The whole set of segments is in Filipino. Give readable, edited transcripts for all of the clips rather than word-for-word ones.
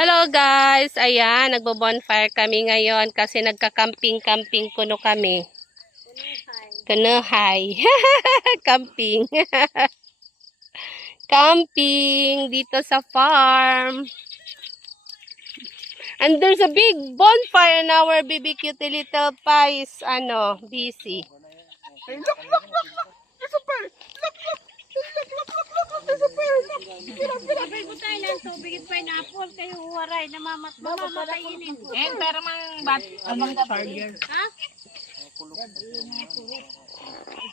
Hello guys! Ayan, nagbo-bonfire kami ngayon kasi nagka-camping-camping kuno kami. Kanuhay. Camping. Camping dito sa farm. And there's a big bonfire now where BBQ Little Pie is busy. Hey, look, look, look, look! There's a bird! Look, look! Look, look, look, look, look, look! There's a bird! Look! Sabay ko tayo ng tubig at pineapple kayo huwaray na mamatayin. Pero mang bat, anong charger? Ha?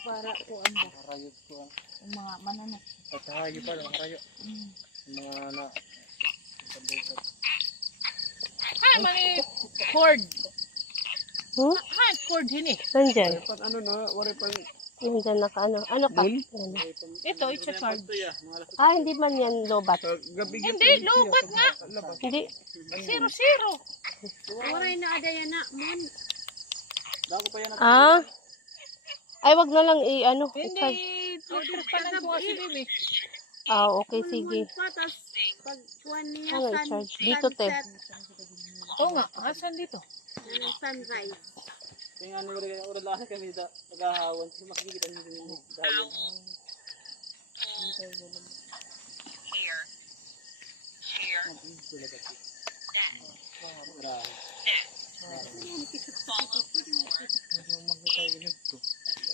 Para ko ang mga mananap. Patahagi pa, nakarayo. Mga na... Mga cord. Hmm? Cord yun eh. Nandyan. Pan ano na, wari pan... Nandyan naka Ano ka? Ito, it's a charge. Hindi man yan lobat. Gabi Hindi, lubat nga. Hindi. 0-0. Huwaray na adaya na mon. Ay, wag na lang Hindi, trip pa lang po kasi baby. Okay, sige. Patas pag kuwan niya Ano i-charge? Dito, te. Oo nga, asan dito? sunrise. Kaya nga nila uralahan kami sa nagahawan. Makikita nyo din dahil.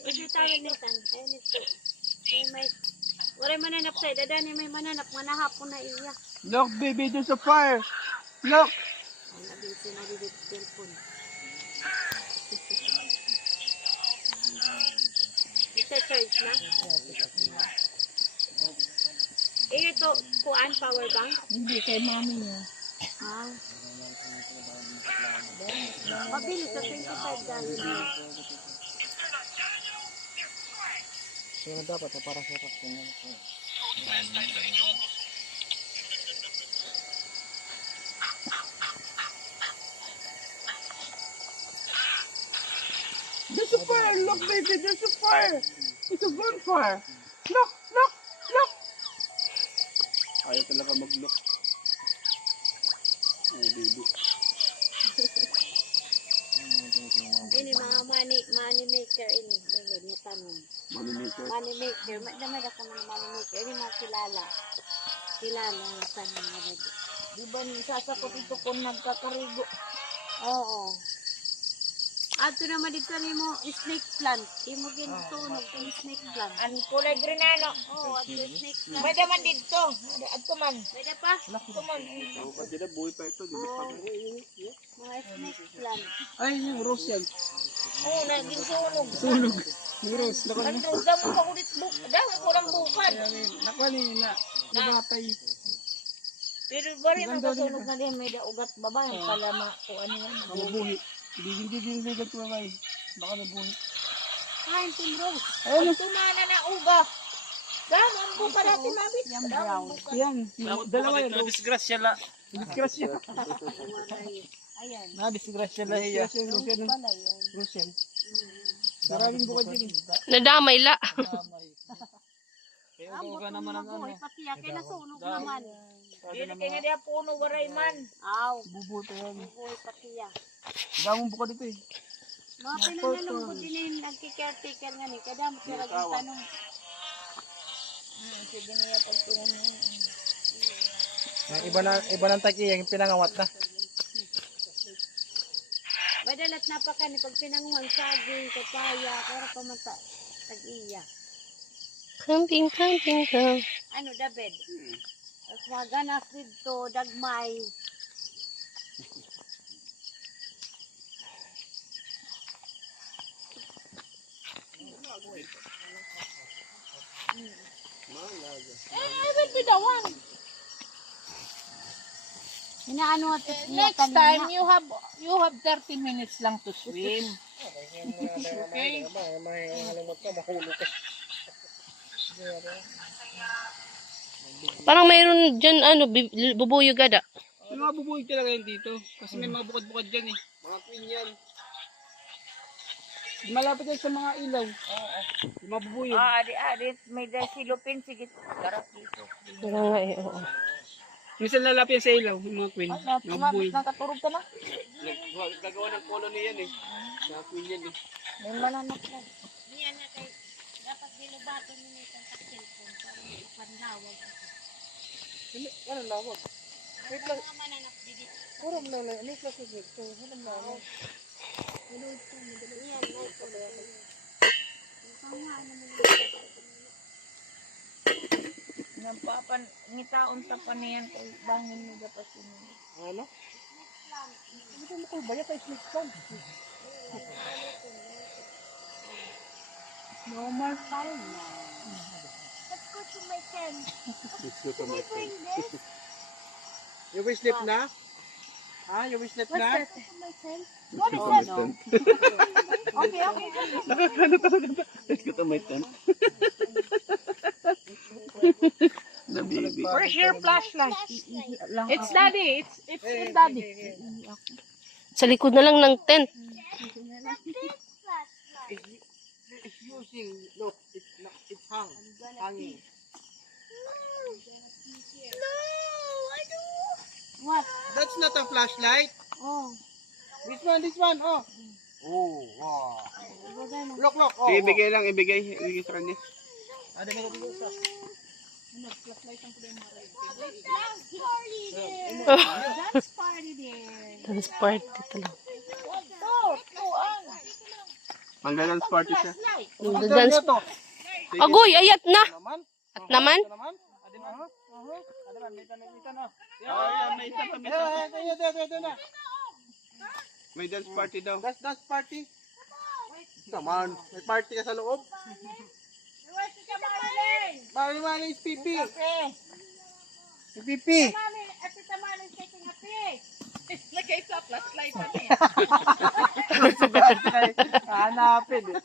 Ito tayo nitan. Waray mananap sa'yo. Dadani may mananap. Manahapon na iya. Look, baby, there's a fire! Look! Sinabibit cellphone. Isa-charge na? Ito, kuan, power bank? Hindi, kay mami niya. Mabilis sa $25 na. Kaya dapat para sa takong. There's a fire! Look, baby, there's a fire! It's a bonfire! Look, look, look! Ayaw talaga mag-look. Oh, baby. Ini mga money maker ini. Ganyan yung tanong. Money maker. Money maker. Damay ka mga money maker. Ini mga kilala. Kilala yung tanong na rin. Di ba ni sasakot ito kung nagkakarigo? Oo. Ato naman dito ni mo snake plant. Imo ginsunog yung snake plant. Ang kulay green ano? Oo, ato snake plant. May daman dito. Ato man. Pwede pa? Ato man. Oh, pati na buhay pa ito. Di ba pa? Mga snake plant. Ay, yung rose yan. Oo, naging sunog. Sunog. Yung rose. Ang ruda mo pa ulit buk. Dahil ko lang bukad. Nakuha na. Nagatay. Pero bari magkasunog na din. May daugat babae. Pala mga kung ano yan. Mabubuhi. Hindi diniligad ko ba? Baka nabuhi. Kain Team Rose. Ang tumana na uga. Dahil ang buka natin mabit. Yung brown. Yan. Dalawa yan. Disgrasya la. Disgrasya. Ayan. Disgrasya la hiya. Rusian. Maraming bukad din. Nadamay la. Kaya uga naman ang ano. Patiya. Kaya nasunog naman. Hindi kaya niya puno waray man. Aw. Bubuhay pa yan. Buhay patiya. Damong bukad dito eh. Mga pinangalong ko din yung nagki-caretaker nga ni. Kadamot ka rin yung tanong. Sige niya pag pinanong. Iba ng tag yung pinangawat na. Madalat na pa ka ni pag pinanguhan saging, kapaya, para pa man tag-iya. Camping. Ano, David? Tapos mga ganas dito, dagmay. Ba't bidawang? Inaano at Next time you have 30 minutes lang to swim. Okay? Parang mayroon dyan, bubuyog ada. May mga bubuhay talaga yan dito. Kasi may mga bukad-bukad dyan eh. Mga queen yan. Malapit yan sa mga ilaw. Yung mga bubuhay. Adi, may silupin. Sige, karap dito. Wala nga oo. Minsan lalapit sa ilaw, yung mga queen. Mga buhay. Nakaturog ka na. Gagawa ng colony yan eh. Mga queen yan eh. May mananap na. Yan na kay dapat binubato mo nito sa cellphone para may ipanlawag. Anong lawag? Wait lang. Mga mananap dito. Kurang lang lang. Anong klase dito? Anong lawag? Yan, Nampapan, ngitaon sa paniyan ko, bangin mo dapat yun. Ano? Ano mo ko baya kay snake plant? Normal style na. Let's go to my tent. Let's go to my Bring this. You wish sleep na? Ha? You wish sleep na? To my tent. What is that? Okay, okay. Nakakano talaga ito. Let's go to my tent. The baby. Where's your flashlight? It's daddy. It's daddy. Sa likod na lang ng tent. It's using, look, it's hanging. No, I don't. What? That's not a flashlight. Oh. This one, oh. Oh, wow. Look, oh. Ibigay lang, ibigay sa kanya. Ada may nabigay sa. Dance party there. Dance party talaga. Magda-dance party siya. Dance. Agoy, ayat na. Naman? At naman? Naman? May dance party daw. Dance party. Naman, may party ka sa loob. Mari is pipi. Si pipi. Lagay sa flashlight na niya. Hanapin eh.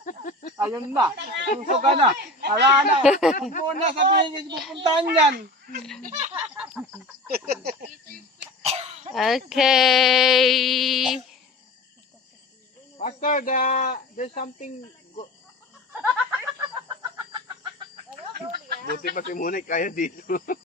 Ayun na. Susuga na. Hala na. Huwag mo na sabihin kasi pupuntahan yan. Okay. Master, there's something... Buti pa si Munay kaya dito.